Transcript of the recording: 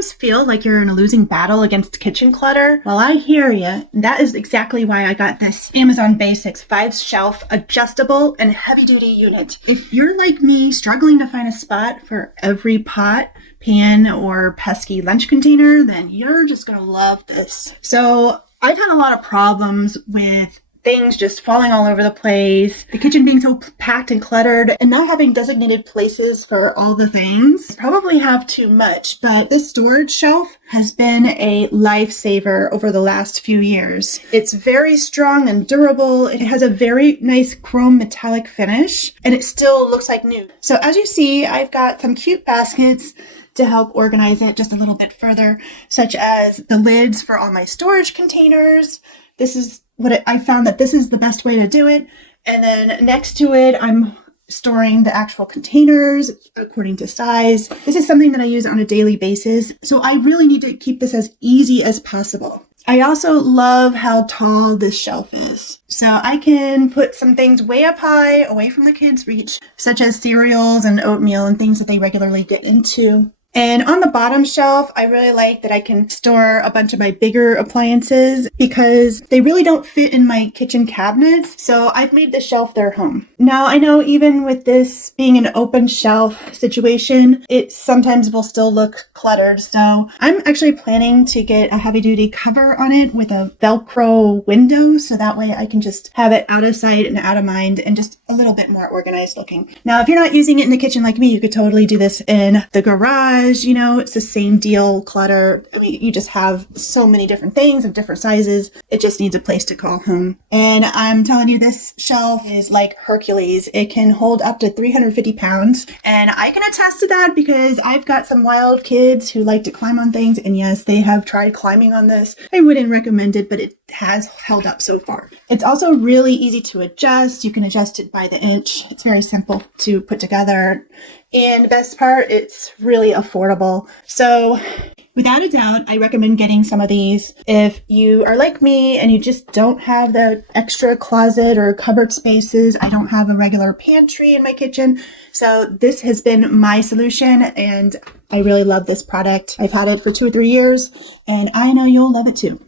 sometimes feel like you're in a losing battle against kitchen clutter? Well, I hear you. That is exactly why I got this Amazon Basics 5-shelf adjustable and heavy-duty unit. If you're like me, struggling to find a spot for every pot, pan, or pesky lunch container, then you're just going to love this. So I've had a lot of problems with things just falling all over the place, the kitchen being so packed and cluttered, and not having designated places for all the things. Probably have too much, but this storage shelf has been a lifesaver over the last few years. It's very strong and durable. It has a very nice chrome metallic finish, and it still looks like new. So as you see, I've got some cute baskets to help organize it just a little bit further, such as the lids for all my storage containers. This is what I found that this is the best way to do it. And then next to it, I'm storing the actual containers according to size. This is something that I use on a daily basis, so I really need to keep this as easy as possible. I also love how tall this shelf is. So I can put some things way up high, away from the kids' reach, such as cereals and oatmeal and things that they regularly get into. And on the bottom shelf, I really like that I can store a bunch of my bigger appliances because they really don't fit in my kitchen cabinets. So I've made the shelf their home. Now, I know even with this being an open shelf situation, it sometimes will still look cluttered. So I'm actually planning to get a heavy duty cover on it with a Velcro window. So that way I can just have it out of sight and out of mind and just a little bit more organized looking. Now, if you're not using it in the kitchen like me, you could totally do this in the garage. You know, it's the same deal, clutter. I mean, you just have so many different things of different sizes. It just needs a place to call home. And I'm telling you, this shelf is like Hercules. It can hold up to 350 pounds. And I can attest to that because I've got some wild kids who like to climb on things. And yes, they have tried climbing on this. I wouldn't recommend it, but it has held up so far. It's also really easy to adjust. You can adjust it by the inch. It's very simple to put together. And the best part, it's really affordable. So without a doubt, I recommend getting some of these. If you are like me and you just don't have the extra closet or cupboard spaces, I don't have a regular pantry in my kitchen. So this has been my solution and I really love this product. I've had it for 2 or 3 years and I know you'll love it too.